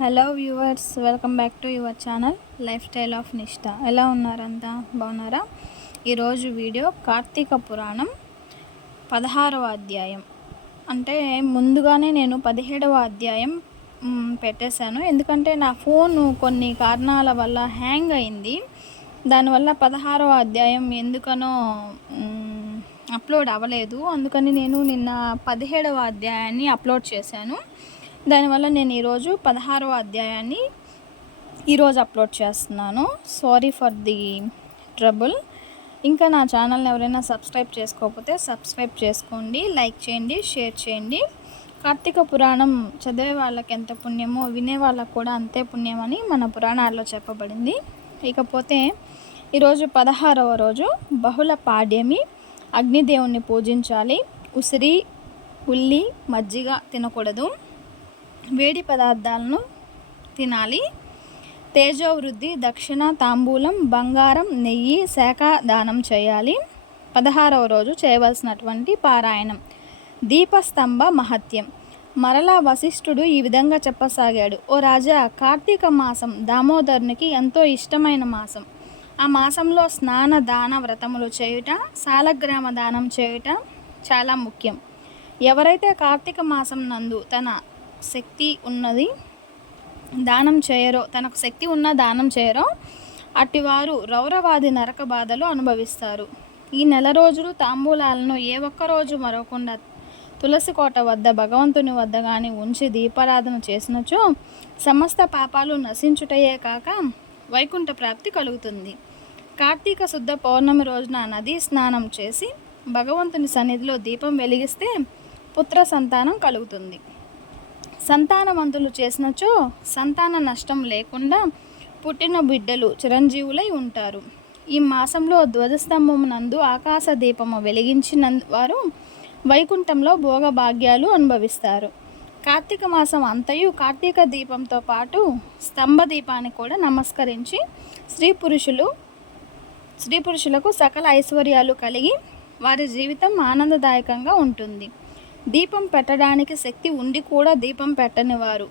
Hello viewers, welcome back to your channel life style of నిష్ఠ. ఎలా ఉన్నారంతా? బాగున్నారా? ఈరోజు వీడియో కార్తీక పురాణం 16వ అధ్యాయం. అంటే ముందుగానే నేను 17వ అధ్యాయం పెట్టేశాను. ఎందుకంటే నా ఫోను కొన్ని కారణాల వల్ల హ్యాంగ్ అయింది. దానివల్ల 16వ అధ్యాయం ఎందుకనో అప్లోడ్ అవ్వలేదు. అందుకని నేను నిన్న 17వ అధ్యాయాన్ని అప్లోడ్ చేశాను. దానివల్ల నేను ఈరోజు 16వ అధ్యాయాన్ని ఈరోజు అప్లోడ్ చేస్తున్నాను. Sorry for the trouble. ఇంకా నా ఛానల్ని ఎవరైనా సబ్స్క్రైబ్ చేసుకోకపోతే సబ్స్క్రైబ్ చేసుకోండి, లైక్ చేయండి, షేర్ చేయండి. కార్తీక పురాణం చదివే వాళ్ళకి ఎంత పుణ్యమో వినే వాళ్ళకు కూడా అంతే పుణ్యమని మన పురాణాల్లో చెప్పబడింది. ఇకపోతే ఈరోజు 16వ రోజు బహుళ పాడ్యమి. అగ్నిదేవుణ్ణి పూజించాలి. ఉసిరి, ఉల్లి, మజ్జిగ తినకూడదు. వేడి పదార్థాలను తినాలి. తేజోవృద్ధి, దక్షిణ, తాంబూలం, బంగారం, నెయ్యి, శాఖ దానం చేయాలి. 16వ రోజు చేయవలసినటువంటి పారాయణం. దీపస్తంభ మహత్యం. మరలా వశిష్ఠుడు ఈ విధంగా చెప్పసాగాడు. ఓ రాజా, కార్తీక మాసం దామోదరునికి ఎంతో ఇష్టమైన మాసం. ఆ మాసంలో స్నాన దాన వ్రతములు చేయుట, సాలగ్రామ దానం చేయుట చాలా ముఖ్యం. ఎవరైతే కార్తీక మాసం నందు తనకు శక్తి ఉన్న దానం చేయరో అట్టివారు రౌరవాది నరక బాధలు అనుభవిస్తారు. ఈ నెల రోజులు తాంబూలాలను ఏ ఒక్కరోజు మరవకుండా తులసి కోట వద్ద భగవంతుని వద్ద కానీ ఉంచి దీపారాధన చేసినచో సమస్త పాపాలు నశించుటయే కాక వైకుంఠ ప్రాప్తి కలుగుతుంది. కార్తీక శుద్ధ పౌర్ణమి రోజున నదీ స్నానం చేసి భగవంతుని సన్నిధిలో దీపం వెలిగిస్తే పుత్ర సంతానం కలుగుతుంది. సంతానవంతులు చేసినచో సంతాన నష్టం లేకుండా పుట్టిన బిడ్డలు చిరంజీవులై ఉంటారు. ఈ మాసంలో ధ్వజస్తంభం నందు ఆకాశ దీపము వెలిగించిన వారు వైకుంఠంలో భోగభాగ్యాలు అనుభవిస్తారు. కార్తీక మాసం అంతయు కార్తీక దీపంతో పాటు స్తంభ దీపాన్ని కూడా నమస్కరించి స్త్రీ పురుషులకు సకల ఐశ్వర్యాలు కలిగి వారి జీవితం ఆనందదాయకంగా ఉంటుంది. దీపం పెట్టడానికి శక్తి ఉండి కూడా దీపం పెట్టనివారు,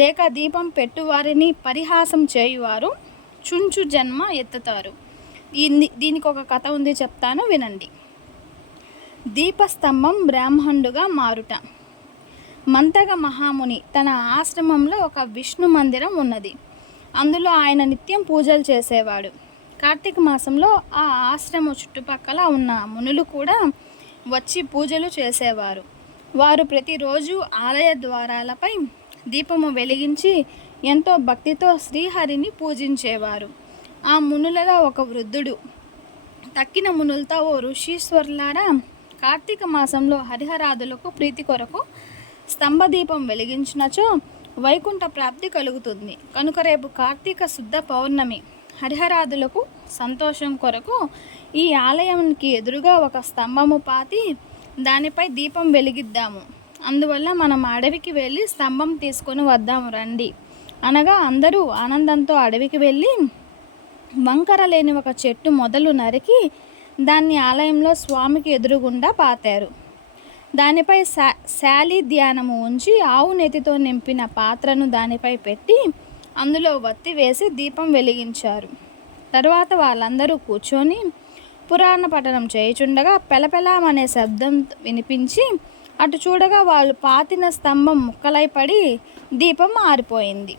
లేక దీపం పెట్టువారిని పరిహాసం చేయువారు చుంచు జన్మ ఎత్తుతారు. దీనికి ఒక కథ ఉంది, చెప్తాను వినండి. దీపస్తంభం బ్రాహ్మణుడుగా మారుట. మంతగ మహాముని తన ఆశ్రమంలో ఒక విష్ణు మందిరం ఉన్నది. అందులో ఆయన నిత్యం పూజలు చేసేవాడు. కార్తీక మాసంలో ఆ ఆశ్రమం చుట్టుపక్కల ఉన్న మునులు కూడా వచ్చి పూజలు చేసేవారు. వారు ప్రతిరోజు ఆలయ ద్వారాలపై దీపము వెలిగించి ఎంతో భక్తితో శ్రీహరిని పూజించేవారు. ఆ మునులలో ఒక వృద్ధుడు తక్కిన మునులతో, ఓ ఋషీశ్వరులారా, కార్తీక మాసంలో హరిహరాదులకు ప్రీతి కొరకు స్తంభదీపం వెలిగించినచో వైకుంఠ ప్రాప్తి కలుగుతుంది. కనుక రేపు కార్తీక శుద్ధ పౌర్ణమి. హరిహరాదులకు సంతోషం కొరకు ఈ ఆలయానికి ఎదురుగా ఒక స్తంభము పాతి దానిపై దీపం వెలిగిద్దాము. అందువల్ల మనం అడవికి వెళ్ళి స్తంభం తీసుకొని వద్దాము రండి అనగా అందరూ ఆనందంతో అడవికి వెళ్ళి వంకర లేని ఒక చెట్టు మొదలు నరికి దాన్ని ఆలయంలో స్వామికి ఎదురుగుండా పాతారు. దానిపై శాలి ధ్యానము ఉంచి ఆవు నెతితో నింపిన పాత్రను దానిపై పెట్టి అందులో వత్తి వేసి దీపం వెలిగించారు. తరువాత వాళ్ళందరూ కూర్చొని పురాణ పఠనం చేయుచుండగా పెలపెలామనే శబ్దం వినిపించి అటు చూడగా వాళ్ళు పాతిన స్తంభం ముక్కలై పడి దీపం ఆరిపోయింది.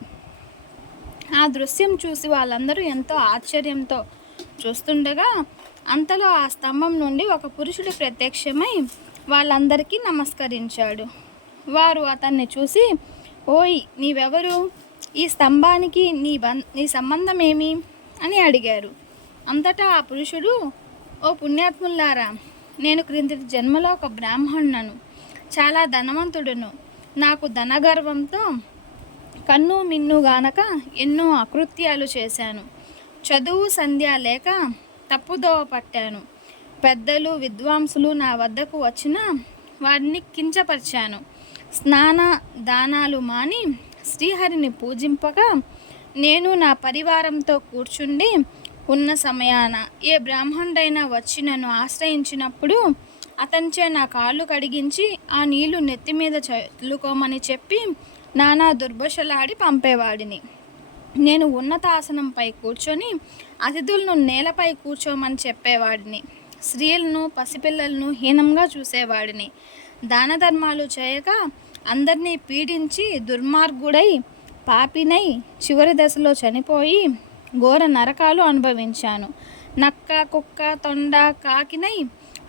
ఆ దృశ్యం చూసి వాళ్ళందరూ ఎంతో ఆశ్చర్యంతో చూస్తుండగా అంతలో ఆ స్తంభం నుండి ఒక పురుషుడు ప్రత్యక్షమై వాళ్ళందరికీ నమస్కరించాడు. వారు అతన్ని చూసి, ఓయ్, నీవెవరు? ఈ స్తంభానికి నీ సంబంధం ఏమి అని అడిగారు. అంతటా ఆ పురుషుడు, ఓ పుణ్యాత్ములారా, నేను క్రిందటి జన్మలో ఒక బ్రాహ్మణులను, చాలా ధనవంతుడును. నాకు ధనగర్వంతో కన్ను మిన్ను గానక ఎన్నో అకృత్యాలు చేశాను. చదువు సంధ్య లేక తప్పుదోవ పట్టాను. పెద్దలు విద్వాంసులు నా వద్దకు వచ్చినా వారిని కించపరిచాను. స్నాన దానాలు మాని శ్రీహరిని పూజింపగా నేను నా పరివారంతో కూర్చుండి ఉన్న సమయాన ఏ బ్రాహ్మణుడైనా వచ్చి నన్ను ఆశ్రయించినప్పుడు అతనిచే నా కాళ్ళు కడిగించి ఆ నీళ్లు నెత్తి మీద చల్లుకోమని చెప్పి నానా దుర్భషలాడి పంపేవాడిని. నేను ఉన్నతాసనంపై కూర్చొని అతిథులను నేలపై కూర్చోమని చెప్పేవాడిని. స్త్రీలను పసిపిల్లలను హీనంగా చూసేవాడిని. దాన ధర్మాలు చేయక అందరినీ పీడించి దుర్మార్గుడై పాపినై చివరి దశలో చనిపోయి ఘోర నరకాలు అనుభవించాను. నక్క కుక్క తొండ కాకినై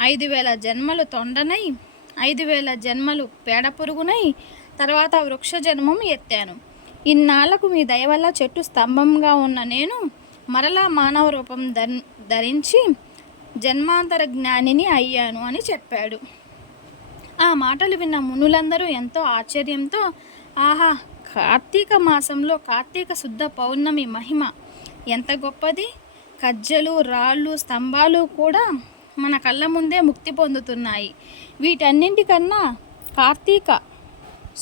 5,000 జన్మలు తొండనై 5,000 జన్మలు పేడ పురుగునై తర్వాత వృక్ష జన్మం ఎత్తాను. ఇన్నాళ్లకు మీ దయ వల్ల చెట్టు స్తంభంగా ఉన్న నేను మరలా మానవ రూపం ధరించి జన్మాంతర జ్ఞానిని అయ్యాను అని చెప్పాడు. ఆ మాటలు విన్న మునులందరూ ఎంతో ఆశ్చర్యంతో, ఆహా, కార్తీక మాసంలో కార్తీక శుద్ధ పౌర్ణమి మహిమ ఎంత గొప్పది! కజ్జలు రాళ్ళు స్తంభాలు కూడా మన కళ్ళ ముందే ముక్తి పొందుతున్నాయి. వీటన్నింటికన్నా కార్తీక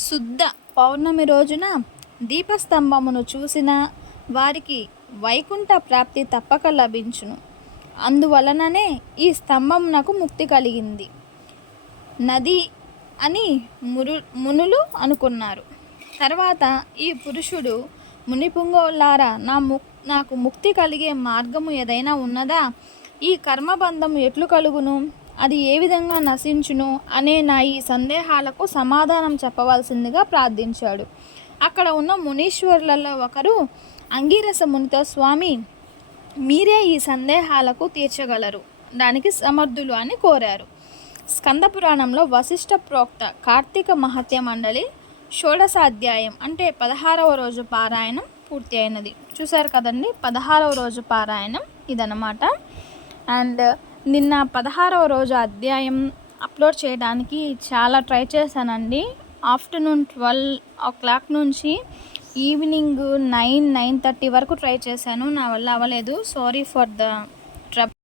శుద్ధ పౌర్ణమి రోజున దీపస్తంభమును చూసిన వారికి వైకుంఠ ప్రాప్తి తప్పక లభించును. అందువలననే ఈ స్తంభం నాకు ముక్తి కలిగింది నది అని మునులు అనుకున్నారు. తర్వాత ఈ పురుషుడు, మునిపుంగవులారా, నాకు ముక్తి కలిగే మార్గము ఏదైనా ఉన్నదా? ఈ కర్మబంధం ఎట్లు కలుగును? అది ఏ విధంగా నశించును? అనే నా ఈ సందేహాలకు సమాధానం చెప్పవలసిందిగా ప్రార్థించాడు. అక్కడ ఉన్న మునీశ్వరులలో ఒకరు అంగీరస మునితో, స్వామి, మీరే ఈ సందేహాలకు తీర్చగలరు, దానికి సమర్థులు అని కోరారు. స్కంద పురాణంలో వశిష్ఠ ప్రోక్త కార్తీక మహత్య మండలి షోడశాధ్యాయం అంటే 16వ రోజు పారాయణం పూర్తి అయినది. చూశారు కదండి, 16వ రోజు పారాయణం ఇదన్నమాట. అండ్ నిన్న 16వ రోజు అధ్యాయం అప్లోడ్ చేయడానికి చాలా ట్రై చేశానండి. ఆఫ్టర్నూన్ 12 నుంచి ఈవినింగ్ 9-9:30 వరకు ట్రై చేశాను. నా వల్ల అవ్వలేదు. Sorry for the trouble.